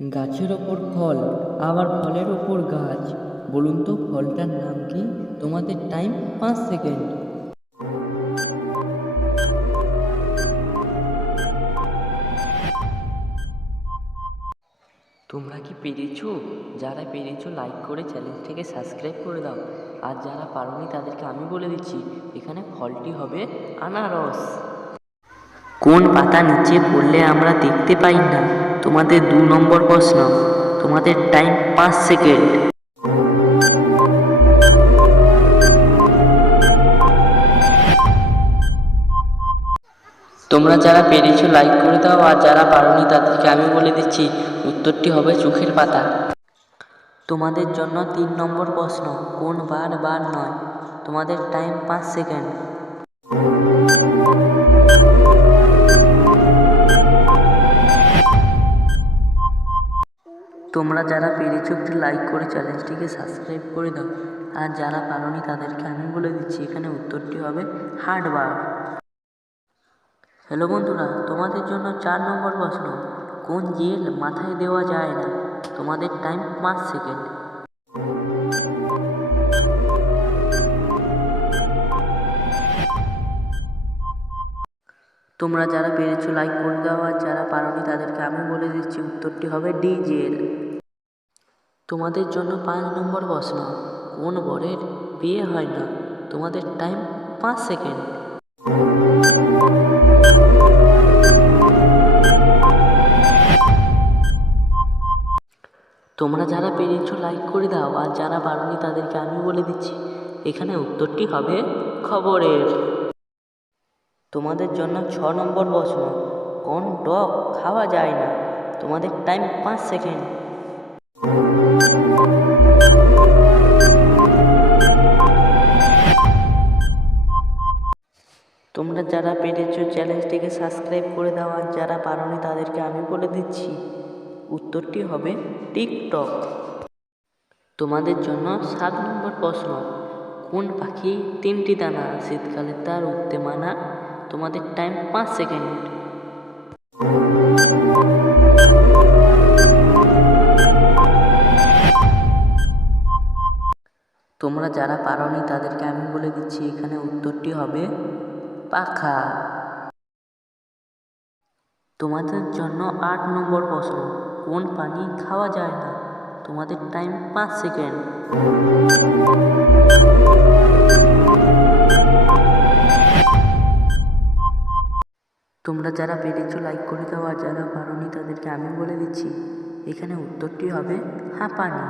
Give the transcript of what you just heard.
গাছের ওপর ফল, আবার ফলের ওপর গাছ। বলুন তো ফলটার নাম কি? তোমাদের টাইম 5 সেকেন্ড। তোমরা কি পেরেছো? যারা পেরেছো লাইক করে চ্যানেলটাকে সাবস্ক্রাইব করে দাও। আর যারা পারোনি তাদেরকে আমি বলে দিচ্ছি, এখানে ফলটি হবে আনারস। কোন পাতা নিচে পড়লে আমরা দেখতে পাই না? তোমাদের 2 নম্বর প্রশ্ন। তোমাদের টাইম 5 সেকেন্ড। তোমরা যারা পেরেছো লাইক করে দাও, আর যারা পারোনি তাদেরকে আমি বলে দিচ্ছি, উত্তরটি হবে চোখের পাতা। তোমাদের জন্য 3 নম্বর প্রশ্ন। কোন বার বার নয়? তোমাদের টাইম 5 সেকেন্ড। তোমরা যারা পেরেছো একটু লাইক করে চ্যানেলটিকে সাবস্ক্রাইব করে দাও। আর যারা পারোনি তাদেরকে আমি বলে দিচ্ছি, এখানে উত্তরটি হবে হার্ডবার। হ্যালো বন্ধুরা, তোমাদের জন্য 4 নম্বর প্রশ্ন। কোন জেল মাথায় দেওয়া যায় না? তোমাদের টাইম 5 সেকেন্ড। তোমরা যারা পেরেছো লাইক করে দাও, আর যারা পারোনি তাদেরকে আমি বলে দিচ্ছি, উত্তরটি হবে ডি জেল। তোমাদের জন্য 5 নম্বর প্রশ্ন। কোন বরের বিয়ে হয় না? তোমাদের টাইম 5 সেকেন্ড। তোমরা যারা পেরেছো লাইক করে দাও, আর যারা পারোনি তাদেরকে আমি বলে দিচ্ছি, এখানে উত্তরটি হবে খবরের। তোমাদের জন্য 6 নম্বর প্রশ্ন। কোন টক খাওয়া যায় না? তোমাদের টাইম 5 সেকেন্ড। তোমরা যারা পেরেছো চ্যানেলটিকে সাবস্ক্রাইব করে দাও, আর যারা পারোনি তাদেরকে আমি বলে দিচ্ছি, উত্তরটি হবে টিকটক। তোমাদের জন্য 7 নম্বর প্রশ্ন। কোন পাখি 3টি দানা, শীতকালে তার উঠতে মানা? তোমাদের টাইম 5 সেকেন্ড। তোমরা যারা পারোনি তাদেরকে আমি বলে দিচ্ছি, এখানে উত্তরটি হবে পাখা। তোমাদের জন্য 8 নম্বর প্রশ্ন। কোন পানি খাওয়া যায় না? তোমাদের টাইম 5 সেকেন্ড। তোমরা যারা পেরেছো লাইক করে দাও, আর যারা পারোনি তাদেরকে আমি বলে দিচ্ছি, এখানে উত্তরটি হবে হাঁপানি।